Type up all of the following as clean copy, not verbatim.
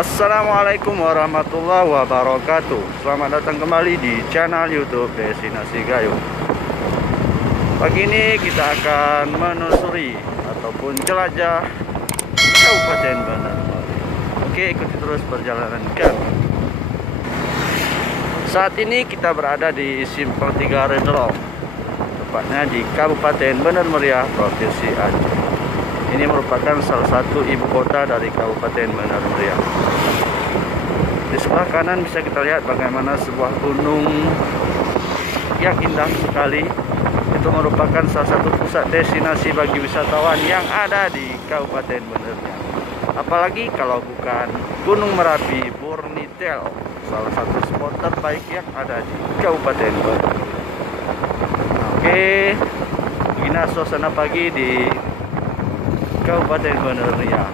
Assalamualaikum warahmatullahi wabarakatuh. Selamat datang kembali di channel YouTube Destinasi Gayo. Pagi ini kita akan menelusuri ataupun jelajah Kabupaten Bandar Mari. Oke, ikuti terus perjalanan kami. Saat ini kita berada di Simpang 3 Rendelong, tepatnya di Kabupaten Bandar Meriah, Provinsi Aceh. Ini merupakan salah satu ibu kota dari Kabupaten Bandar Meriah. Di sebelah kanan bisa kita lihat bagaimana sebuah gunung yang indah sekali. Itu merupakan salah satu pusat destinasi bagi wisatawan yang ada di Kabupaten Bandar Meriah. Apalagi kalau bukan Gunung Merapi Bornitel, salah satu spot terbaik yang ada di Kabupaten Bandar Meriah. Oke, begini suasana pagi di Kabupaten Bandar Meriah.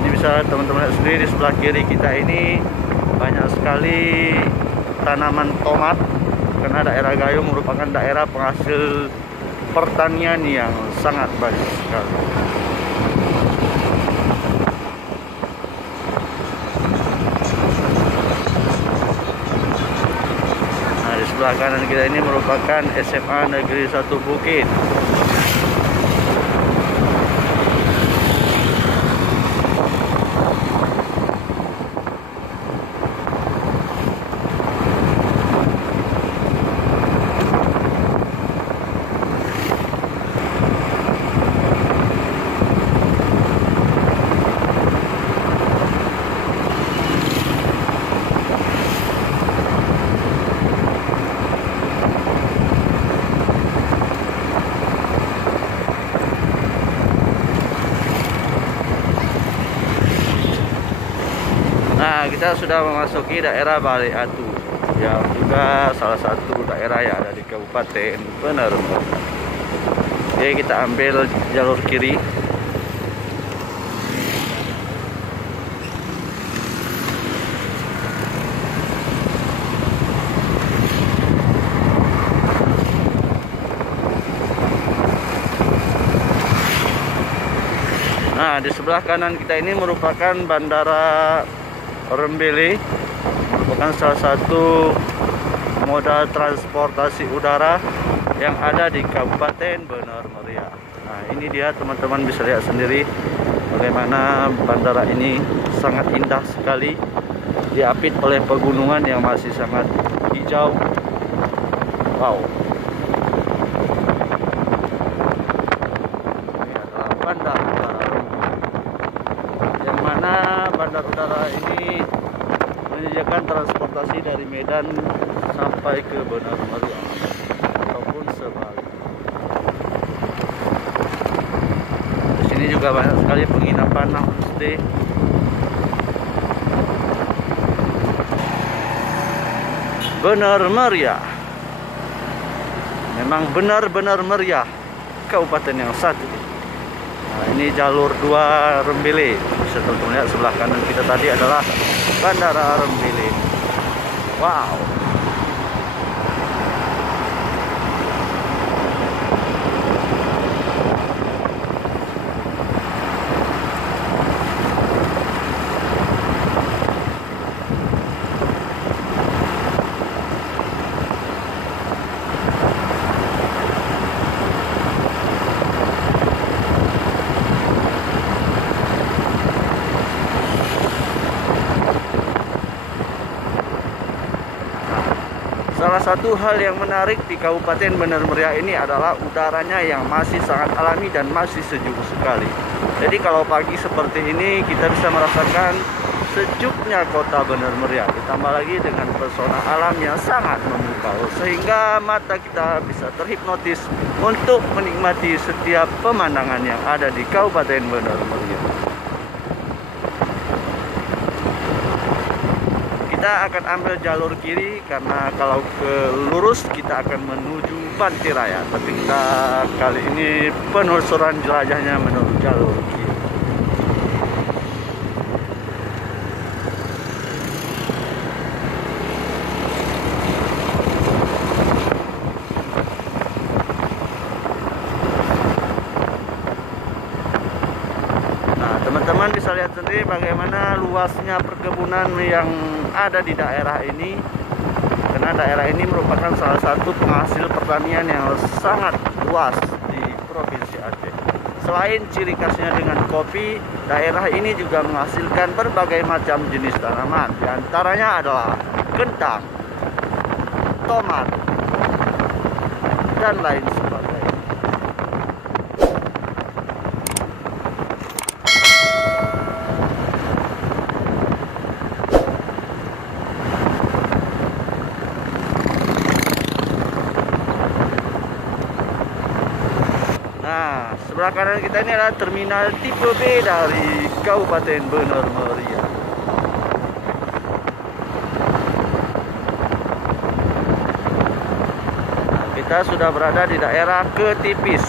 Ini bisa teman-teman lihat sendiri, di sebelah kiri kita ini banyak sekali tanaman tomat, karena daerah Gayo merupakan daerah penghasil pertanian yang sangat baik sekali. Sebelah kanan kita ini merupakan SMA Negeri 1 Bukit. Nah, kita sudah memasuki daerah Balai Atu, yang juga salah satu daerah yang ada di Kabupaten Bandar Meriah. Oke, kita ambil jalur kiri. Nah, di sebelah kanan kita ini merupakan Bandara Rembele, merupakan salah satu moda transportasi udara yang ada di Kabupaten Bandar Meriah. Nah, ini dia teman-teman bisa lihat sendiri bagaimana bandara ini sangat indah sekali, diapit oleh pegunungan yang masih sangat hijau. Wow. Ini adalah bandara yang mana bandar udara ini menyediakan transportasi dari Medan sampai ke Bandar Meriah ataupun sebaliknya. Di sini juga banyak sekali penginapan homestay. Bandar Meriah memang benar-benar meriah, kabupaten yang satu. Nah, ini jalur 2 Rembele. Bisa teman-teman lihat sebelah kanan kita tadi adalah Bandara Rembele. Wow. Salah satu hal yang menarik di Kabupaten Bandar Meriah ini adalah udaranya yang masih sangat alami dan masih sejuk sekali. Jadi kalau pagi seperti ini kita bisa merasakan sejuknya kota Bandar Meriah, ditambah lagi dengan pesona alam yang sangat memukau, sehingga mata kita bisa terhipnotis untuk menikmati setiap pemandangan yang ada di Kabupaten Bandar Meriah. Kita akan ambil jalur kiri karena kalau ke lurus kita akan menuju Pantai Raya. Tapi kita kali ini penelusuran jelajahnya menuju jalur kiri. bisa lihat sendiri bagaimana luasnya perkebunan yang ada di daerah ini, karena daerah ini merupakan salah satu penghasil pertanian yang sangat luas di Provinsi Aceh. Selain ciri khasnya dengan kopi, daerah ini juga menghasilkan berbagai macam jenis tanaman. Di antaranya adalah kentang, tomat, dan lain sebagainya. Nah, sebelah kanan kita ini adalah terminal tipe B dari Kabupaten Bener Meriah. Kita sudah berada di daerah Ketipis.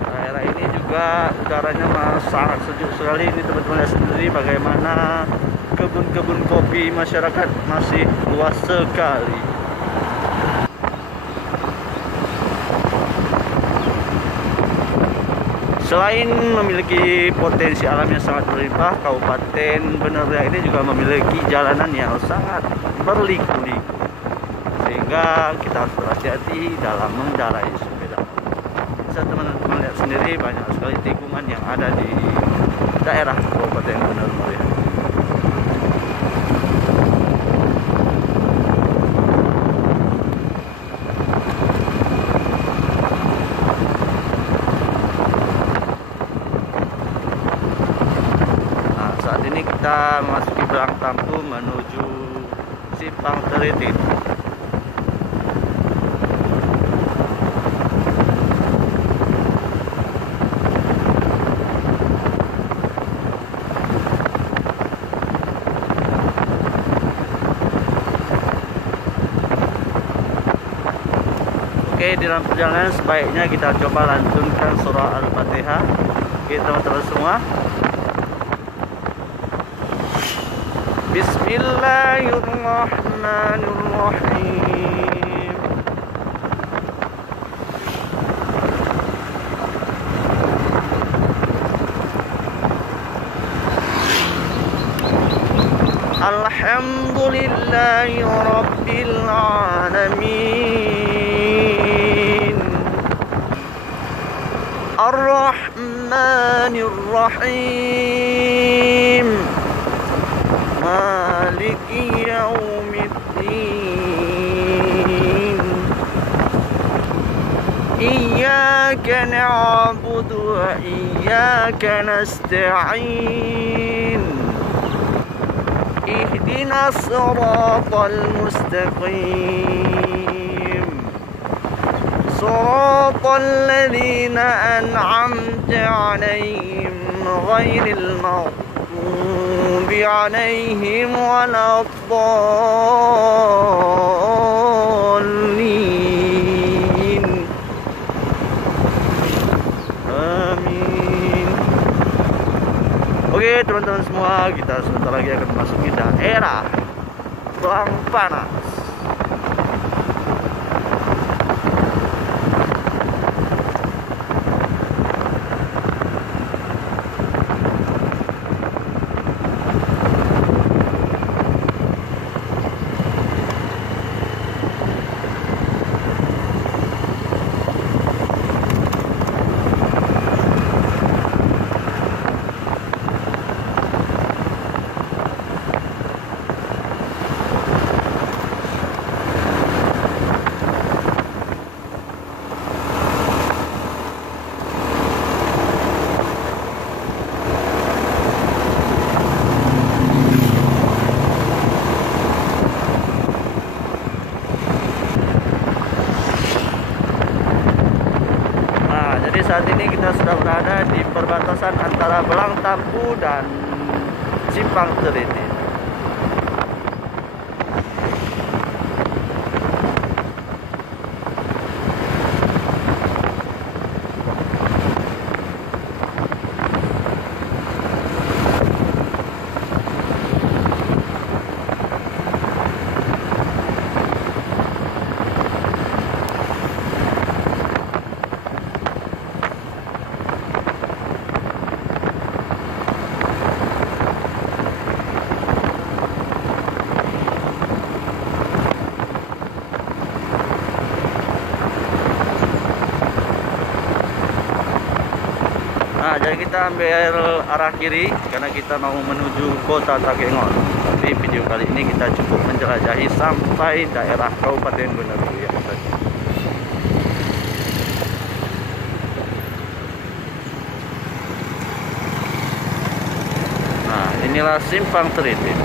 Daerah ini juga udaranya sangat sejuk sekali. Ini teman-teman lihat sendiri bagaimana kebun-kebun kopi masyarakat masih luas sekali. Selain memiliki potensi alam yang sangat berlimpah, Kabupaten Bener Meriah ini juga memiliki jalanan yang sangat berliku-liku, sehingga kita harus berhati-hati dalam mengendarai sepeda. Bisa teman-teman lihat sendiri banyak sekali tikungan yang ada di daerah Kabupaten Bener Meriah. Saat ini kita memasuki Belang Tampu menuju Simpang Teritit. Oke, di dalam perjalanan sebaiknya kita coba lantunkan surah Al-Fatihah. Oke, teman-teman semua. Bismillahirrahmanirrahim. Alhamdulillahi Rabbil Alamin. Ar-Rahmanir Rahim. Maliki yaumiddin. Iyyaka na'budu wa iyyaka nasta'in. Ihdinas siratal mustaqim. Siratal ladzina an'amta 'alaihim ghairil maghdubi 'alaihim waladdallin. Amin. Oke teman-teman semua, kita sebentar lagi akan memasuki daerah Belang Panas. Jadi saat ini kita sudah berada di perbatasan antara Belang Tampu dan Simpang Teritit. jadi kita ambil arah kiri karena kita mau menuju kota Takengon. Tapi video kali ini kita cukup menjelajahi sampai daerah Kabupaten Bener Meriah saja. Nah, inilah Simpang Teritik.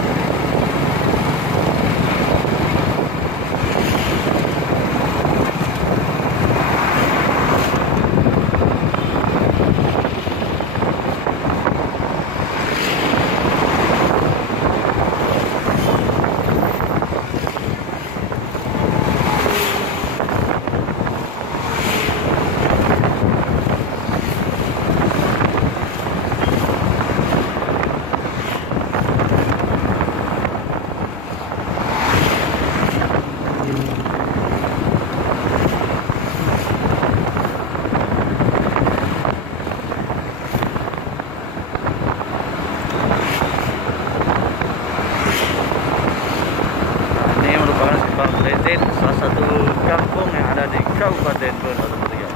Salah satu kampung yang ada di Kabupaten Bener Meriah.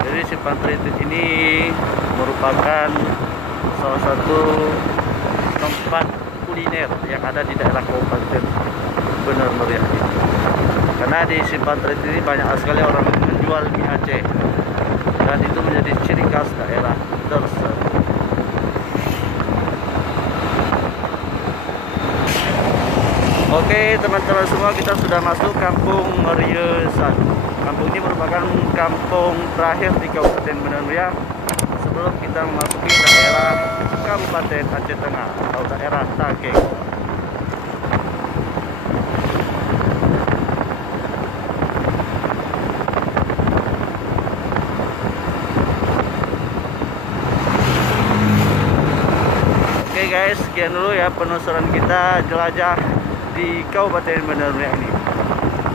Jadi Simpang Teritik ini merupakan salah satu tempat kuliner yang ada di daerah Kabupaten Bener Meriah. Karena di Simpang Teritik ini banyak sekali orang menjual mie Aceh, dan itu menjadi ciri khas daerah tersebut. Oke teman-teman semua, kita sudah masuk Kampung Meriah 1. Kampung ini merupakan kampung terakhir di Kabupaten Bener Meriah sebelum kita memasuki daerah Kabupaten Aceh Tengah atau daerah Takengon. Oke guys, sekian dulu ya penelusuran kita jelajah di Kabupaten Bener Meriah ini.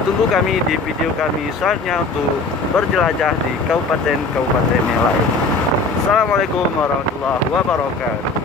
Tunggu kami di video kami selanjutnya untuk berjelajah di kabupaten-kabupaten yang lain. Assalamualaikum warahmatullahi wabarakatuh.